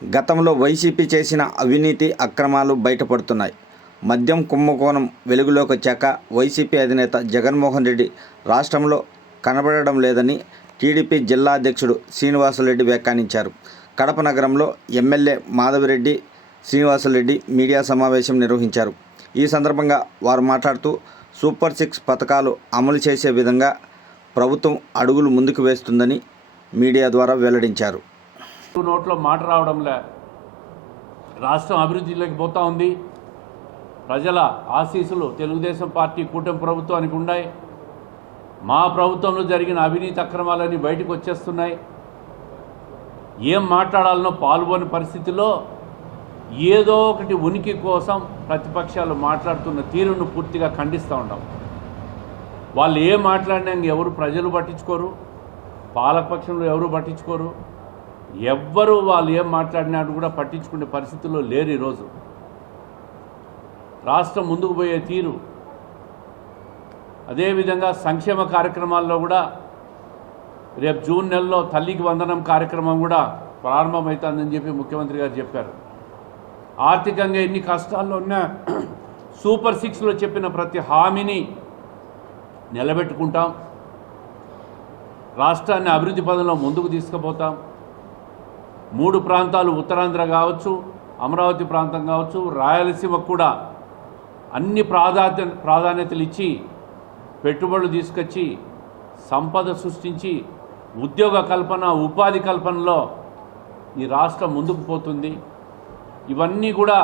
గతంలో వైసీపీ చేసిన అవినీతి అక్రమాలు బయటపడుతున్నాయి. మద్యం కుంభకోణం వెలుగులోకి వచ్చాక వైసీపీ అధినేత జగన్మోహన్ రెడ్డి రాష్ట్రంలో కనబడడం లేదని టీడీపీ జిల్లా అధ్యక్షుడు శ్రీనివాసులరెడ్డి వ్యాఖ్యానించారు. కడప నగరంలో ఎమ్మెల్యే మాధవిరెడ్డి శ్రీనివాసులరెడ్డి మీడియా సమావేశం నిర్వహించారు. ఈ సందర్భంగా వారు మాట్లాడుతూ సూపర్ సిక్స్ పథకాలు అమలు చేసే విధంగా ప్రభుత్వం అడుగులు ముందుకు వేస్తుందని మీడియా ద్వారా వెల్లడించారు. నోట్లో మాట రావడంలే. రాష్ట్రం అభివృద్ధిలోకి పోతా ఉంది. ప్రజల ఆశీస్సులు తెలుగుదేశం పార్టీ కూటమి ప్రభుత్వానికి ఉన్నాయి మా ప్రభుత్వంలో జరిగిన అవినీతి అక్రమాలన్నీ బయటకు వచ్చేస్తున్నాయి. ఏం మాట్లాడాలనో పాల్గొని పరిస్థితిలో ఏదో ఒకటి ఉనికి కోసం ప్రతిపక్షాలు మాట్లాడుతున్న తీరును పూర్తిగా ఖండిస్తూ ఉంటాం వాళ్ళు ఏం మాట్లాడినా ఎవరు ప్రజలు పట్టించుకోరు. పాలకపక్షంలో ఎవరు పట్టించుకోరు. ఎవ్వరూ వాళ్ళు ఏం మాట్లాడినాడు కూడా పట్టించుకునే పరిస్థితుల్లో లేరు ఈరోజు రాష్ట్రం ముందుకు పోయే తీరు. అదేవిధంగా సంక్షేమ కార్యక్రమాల్లో కూడా రేపు జూన్ నెలలో తల్లికి వందనం కార్యక్రమం కూడా ప్రారంభమవుతుందని చెప్పి ముఖ్యమంత్రి గారు చెప్పారు. ఆర్థికంగా ఎన్ని కష్టాల్లో ఉన్నా సూపర్ సిక్స్లో చెప్పిన ప్రతి హామీని నిలబెట్టుకుంటాం. రాష్ట్రాన్ని అభివృద్ధి పదంలో ముందుకు తీసుకుపోతాం. మూడు ప్రాంతాలు ఉత్తరాంధ్ర కావచ్చు అమరావతి ప్రాంతం కావచ్చు రాయలసీమకు కూడా అన్ని ప్రాధాన్య ప్రాధాన్యతలు ఇచ్చి పెట్టుబడులు తీసుకొచ్చి సంపద సృష్టించి ఉద్యోగ కల్పన ఉపాధి కల్పనలో ఈ రాష్ట్రం ముందుకు పోతుంది. ఇవన్నీ కూడా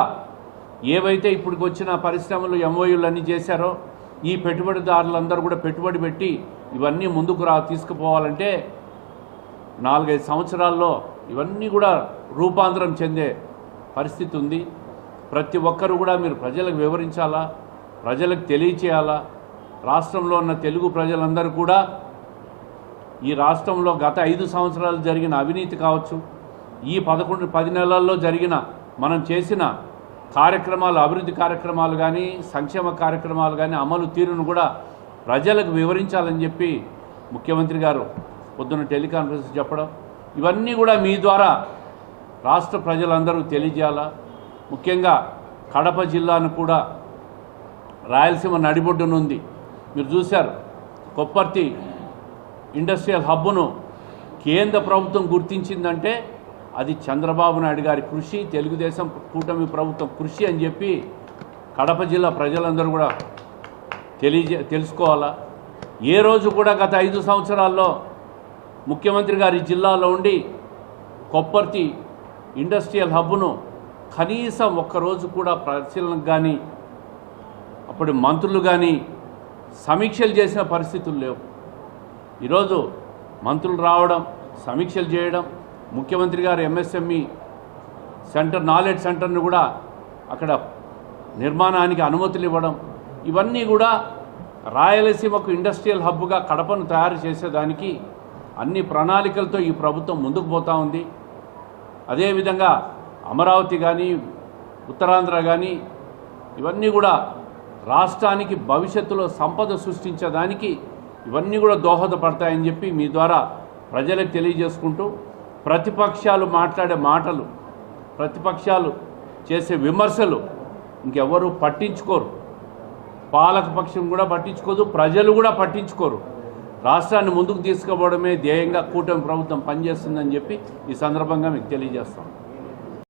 ఏవైతే ఇప్పటికి వచ్చిన పరిశ్రమలు ఎంఓయూలు అన్నీ చేశారో ఈ పెట్టుబడిదారులందరూ కూడా పెట్టుబడి పెట్టి ఇవన్నీ ముందుకు రా తీసుకుపోవాలంటే నాలుగైదు సంవత్సరాల్లో ఇవన్నీ కూడా రూపాంతరం చెందే పరిస్థితి ఉంది. ప్రతి ఒక్కరు కూడా మీరు ప్రజలకు వివరించాలా? ప్రజలకు తెలియచేయాలా? రాష్ట్రంలో ఉన్న తెలుగు ప్రజలందరూ కూడా ఈ రాష్ట్రంలో గత ఐదు సంవత్సరాలు జరిగిన అవినీతి కావచ్చు ఈ పదకొండు పది నెలల్లో జరిగిన మనం చేసిన కార్యక్రమాలు అభివృద్ధి కార్యక్రమాలు కానీ సంక్షేమ కార్యక్రమాలు కానీ అమలు తీరును కూడా ప్రజలకు వివరించాలని చెప్పి ముఖ్యమంత్రి గారు పొద్దున్న టెలికాన్ఫరెన్స్ చెప్పడం ఇవన్నీ కూడా మీ ద్వారా రాష్ట్ర ప్రజలందరూ తెలియజేయాలా? ముఖ్యంగా కడప జిల్లాను కూడా రాయలసీమ నడిబొడ్డునుంది. మీరు చూశారు కొప్పర్తి ఇండస్ట్రియల్ హబ్బును కేంద్ర ప్రభుత్వం గుర్తించిందంటే అది చంద్రబాబు నాయుడు గారి కృషి తెలుగుదేశం కూటమి ప్రభుత్వం కృషి అని చెప్పి కడప జిల్లా ప్రజలందరూ కూడా తెలియజే తెలుసుకోవాలా? ఏ రోజు కూడా గత ఐదు సంవత్సరాల్లో ముఖ్యమంత్రి గారి జిల్లాలో ఉండి కొప్పర్తి ఇండస్ట్రియల్ హబ్బును కనీసం ఒక్కరోజు కూడా పరిశీలనకు కానీ అప్పుడు మంత్రులు కానీ సమీక్షలు చేసిన పరిస్థితులు లేవు. ఈరోజు మంత్రులు రావడం సమీక్షలు చేయడం ముఖ్యమంత్రి గారు ఎంఎస్ఎంఈ సెంటర్ నాలెడ్జ్ సెంటర్ను కూడా అక్కడ నిర్మాణానికి అనుమతులు ఇవ్వడం ఇవన్నీ కూడా రాయలసీమకు ఇండస్ట్రియల్ హబ్గా కడపను తయారు చేసేదానికి అన్ని ప్రణాళికలతో ఈ ప్రభుత్వం ముందుకు పోతా ఉంది. అదేవిధంగా అమరావతి కానీ ఉత్తరాంధ్ర కానీ ఇవన్నీ కూడా రాష్ట్రానికి భవిష్యత్తులో సంపద సృష్టించడానికి ఇవన్నీ కూడా దోహదపడతాయని చెప్పి మీ ద్వారా ప్రజలకు తెలియజేసుకుంటూ ప్రతిపక్షాలు మాట్లాడే మాటలు ప్రతిపక్షాలు చేసే విమర్శలు ఇంకెవరు పట్టించుకోరు. పాలకపక్షం కూడా పట్టించుకోదు ప్రజలు కూడా పట్టించుకోరు. రాష్ట్రాన్ని ముందుకు తీసుకుపోవడమే ధ్యేయంగా కూటమి ప్రభుత్వం పనిచేస్తుందని చెప్పి ఈ సందర్భంగా మీకు తెలియజేస్తాం.